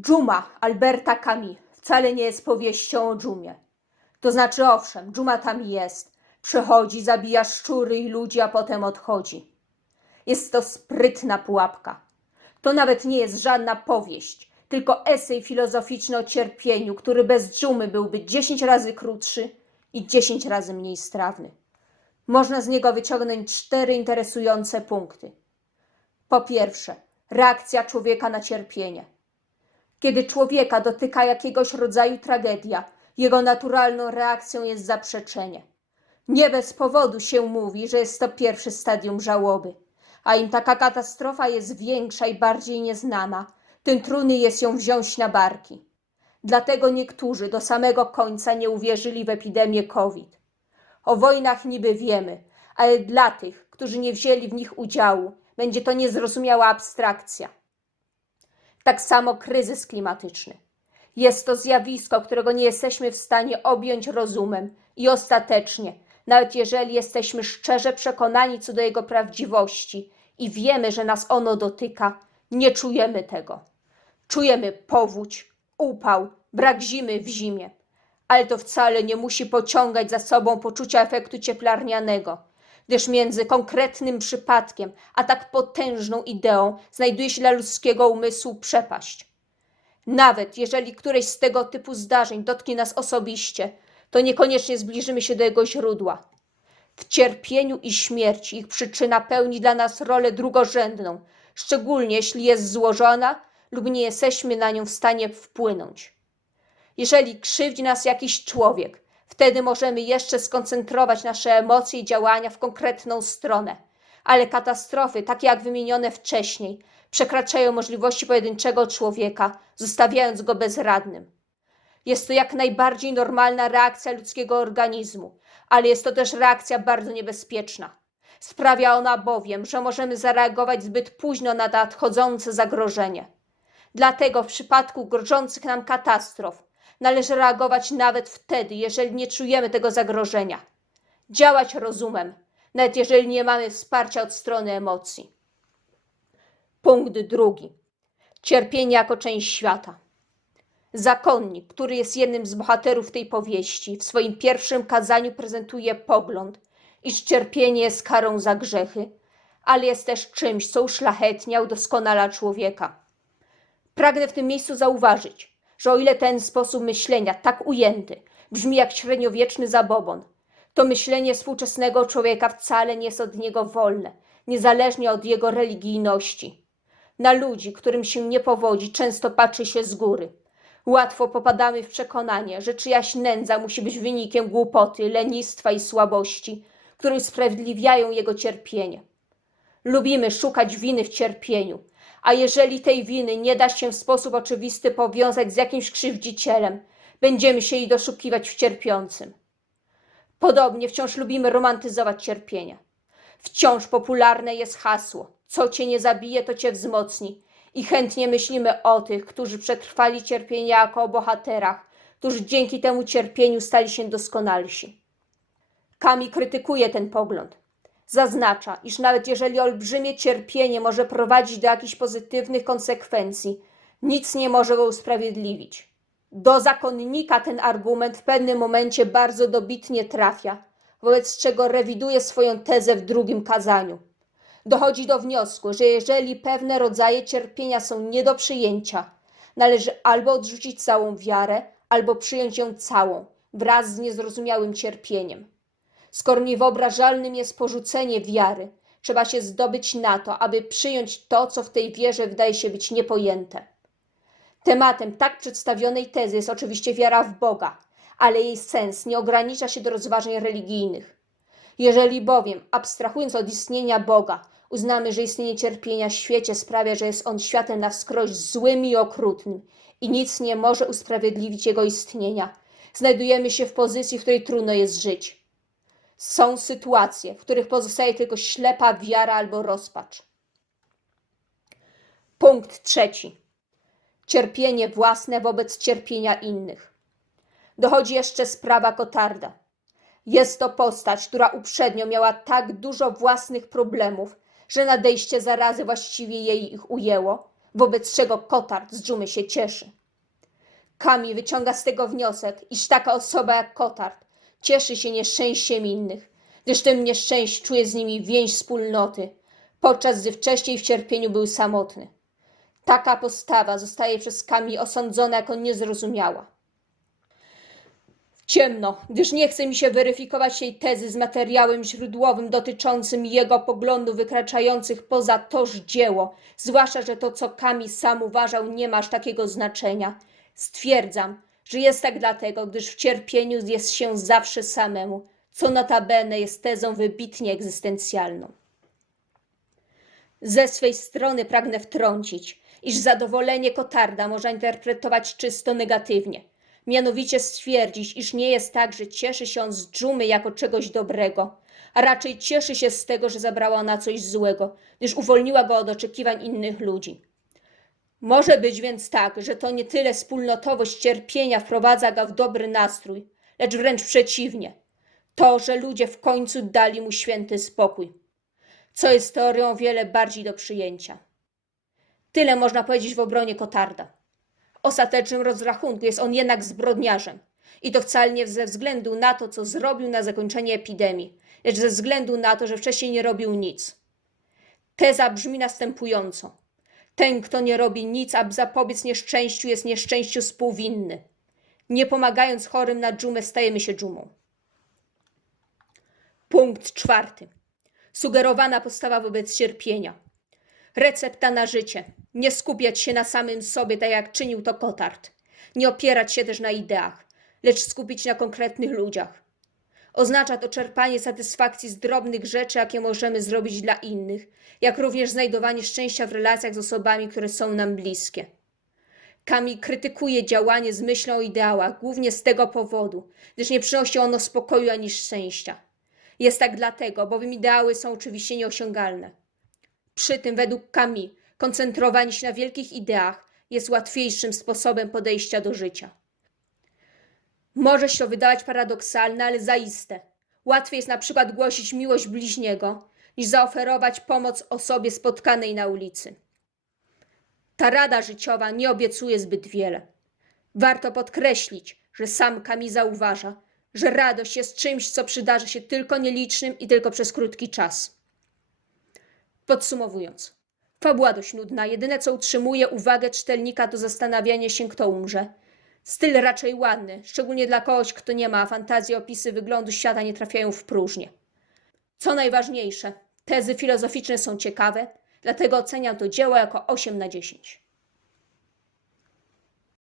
Dżuma Alberta Camus wcale nie jest powieścią o dżumie. To znaczy, owszem, dżuma tam jest. Przychodzi, zabija szczury i ludzi, a potem odchodzi. Jest to sprytna pułapka. To nawet nie jest żadna powieść, tylko esej filozoficzny o cierpieniu, który bez dżumy byłby 10 razy krótszy i 10 razy mniej strawny. Można z niego wyciągnąć 4 interesujące punkty. Po pierwsze, reakcja człowieka na cierpienie. Kiedy człowieka dotyka jakiegoś rodzaju tragedia, jego naturalną reakcją jest zaprzeczenie. Nie bez powodu się mówi, że jest to pierwsze stadium żałoby, a im taka katastrofa jest większa i bardziej nieznana, tym trudniej jest ją wziąć na barki. Dlatego niektórzy do samego końca nie uwierzyli w epidemię COVID. O wojnach niby wiemy, ale dla tych, którzy nie wzięli w nich udziału, będzie to niezrozumiała abstrakcja. Tak samo kryzys klimatyczny. Jest to zjawisko, którego nie jesteśmy w stanie objąć rozumem i ostatecznie, nawet jeżeli jesteśmy szczerze przekonani co do jego prawdziwości i wiemy, że nas ono dotyka, nie czujemy tego. Czujemy powódź, upał, brak zimy w zimie, ale to wcale nie musi pociągać za sobą poczucia efektu cieplarnianego, gdyż między konkretnym przypadkiem a tak potężną ideą znajduje się dla ludzkiego umysłu przepaść. Nawet jeżeli któreś z tego typu zdarzeń dotknie nas osobiście, to niekoniecznie zbliżymy się do jego źródła. W cierpieniu i śmierci ich przyczyna pełni dla nas rolę drugorzędną, szczególnie jeśli jest złożona lub nie jesteśmy na nią w stanie wpłynąć. Jeżeli krzywdzi nas jakiś człowiek, wtedy możemy jeszcze skoncentrować nasze emocje i działania w konkretną stronę, ale katastrofy, takie jak wymienione wcześniej, przekraczają możliwości pojedynczego człowieka, zostawiając go bezradnym. Jest to jak najbardziej normalna reakcja ludzkiego organizmu, ale jest to też reakcja bardzo niebezpieczna. Sprawia ona bowiem, że możemy zareagować zbyt późno na nadchodzące zagrożenie. Dlatego w przypadku grożących nam katastrof należy reagować nawet wtedy, jeżeli nie czujemy tego zagrożenia. Działać rozumem, nawet jeżeli nie mamy wsparcia od strony emocji. Punkt drugi. Cierpienie jako część świata. Zakonnik, który jest jednym z bohaterów tej powieści, w swoim pierwszym kazaniu prezentuje pogląd, iż cierpienie jest karą za grzechy, ale jest też czymś, co uszlachetnia, udoskonala człowieka. Pragnę w tym miejscu zauważyć, że o ile ten sposób myślenia, tak ujęty, brzmi jak średniowieczny zabobon, to myślenie współczesnego człowieka wcale nie jest od niego wolne, niezależnie od jego religijności. Na ludzi, którym się nie powodzi, często patrzy się z góry. Łatwo popadamy w przekonanie, że czyjaś nędza musi być wynikiem głupoty, lenistwa i słabości, które usprawiedliwiają jego cierpienie. Lubimy szukać winy w cierpieniu, a jeżeli tej winy nie da się w sposób oczywisty powiązać z jakimś krzywdzicielem, będziemy się jej doszukiwać w cierpiącym. Podobnie wciąż lubimy romantyzować cierpienie. Wciąż popularne jest hasło: co cię nie zabije, to cię wzmocni. I chętnie myślimy o tych, którzy przetrwali cierpienie, jako o bohaterach, którzy dzięki temu cierpieniu stali się doskonalsi. Camus krytykuje ten pogląd. Zaznacza, iż nawet jeżeli olbrzymie cierpienie może prowadzić do jakichś pozytywnych konsekwencji, nic nie może go usprawiedliwić. Do zakonnika ten argument w pewnym momencie bardzo dobitnie trafia, wobec czego rewiduje swoją tezę w drugim kazaniu. Dochodzi do wniosku, że jeżeli pewne rodzaje cierpienia są nie do przyjęcia, należy albo odrzucić całą wiarę, albo przyjąć ją całą, wraz z niezrozumiałym cierpieniem. Skoro niewyobrażalnym jest porzucenie wiary, trzeba się zdobyć na to, aby przyjąć to, co w tej wierze wydaje się być niepojęte. Tematem tak przedstawionej tezy jest oczywiście wiara w Boga, ale jej sens nie ogranicza się do rozważań religijnych. Jeżeli bowiem, abstrahując od istnienia Boga, uznamy, że istnienie cierpienia w świecie sprawia, że jest on światem na wskroś złym i okrutnym i nic nie może usprawiedliwić jego istnienia, znajdujemy się w pozycji, w której trudno jest żyć. Są sytuacje, w których pozostaje tylko ślepa wiara albo rozpacz. Punkt trzeci. Cierpienie własne wobec cierpienia innych. Dochodzi jeszcze sprawa Cotarda. Jest to postać, która uprzednio miała tak dużo własnych problemów, że nadejście zarazy właściwie jej ich ujęło, wobec czego Cotard z dżumy się cieszy. Camus wyciąga z tego wniosek, iż taka osoba jak Cotard cieszy się nieszczęściem innych, gdyż tym nieszczęść czuje z nimi więź wspólnoty, podczas gdy wcześniej w cierpieniu był samotny. Taka postawa zostaje przez Camus osądzona jako niezrozumiała. Ciemno, gdyż nie chce mi się weryfikować tej tezy z materiałem źródłowym dotyczącym jego poglądów wykraczających poza toż dzieło, zwłaszcza, że to, co Camus sam uważał, nie ma aż takiego znaczenia. Stwierdzam, że jest tak dlatego, gdyż w cierpieniu jest się zawsze samemu, co notabene jest tezą wybitnie egzystencjalną. Ze swej strony pragnę wtrącić, iż zadowolenie Cotarda można interpretować czysto negatywnie. Mianowicie stwierdzić, iż nie jest tak, że cieszy się on z dżumy jako czegoś dobrego, a raczej cieszy się z tego, że zabrała ona coś złego, gdyż uwolniła go od oczekiwań innych ludzi. Może być więc tak, że to nie tyle wspólnotowość cierpienia wprowadza go w dobry nastrój, lecz wręcz przeciwnie. To, że ludzie w końcu dali mu święty spokój, co jest teorią o wiele bardziej do przyjęcia. Tyle można powiedzieć w obronie Cotarda. W ostatecznym rozrachunku jest on jednak zbrodniarzem. I to wcale nie ze względu na to, co zrobił na zakończenie epidemii, lecz ze względu na to, że wcześniej nie robił nic. Teza brzmi następująco. Ten, kto nie robi nic, aby zapobiec nieszczęściu, jest nieszczęściu współwinny. Nie pomagając chorym na dżumę, stajemy się dżumą. Punkt 4. Sugerowana postawa wobec cierpienia. Recepta na życie. Nie skupiać się na samym sobie, tak jak czynił to Cotard. Nie opierać się też na ideach, lecz skupić na konkretnych ludziach. Oznacza to czerpanie satysfakcji z drobnych rzeczy, jakie możemy zrobić dla innych, jak również znajdowanie szczęścia w relacjach z osobami, które są nam bliskie. Camus krytykuje działanie z myślą o ideałach, głównie z tego powodu, gdyż nie przynosi ono spokoju ani szczęścia. Jest tak dlatego, bowiem ideały są oczywiście nieosiągalne. Przy tym, według Camus, koncentrowanie się na wielkich ideach jest łatwiejszym sposobem podejścia do życia. Może się to wydawać paradoksalne, ale zaiste. Łatwiej jest na przykład głosić miłość bliźniego, niż zaoferować pomoc osobie spotkanej na ulicy. Ta rada życiowa nie obiecuje zbyt wiele. Warto podkreślić, że sam Camus zauważa, że radość jest czymś, co przydarzy się tylko nielicznym i tylko przez krótki czas. Podsumowując, fabuła dość nudna, jedyne co utrzymuje uwagę czytelnika to zastanawianie się, kto umrze. Styl raczej ładny, szczególnie dla kogoś, kto nie ma fantazji, opisy wyglądu świata nie trafiają w próżnię. Co najważniejsze, tezy filozoficzne są ciekawe, dlatego oceniam to dzieło jako 8/10.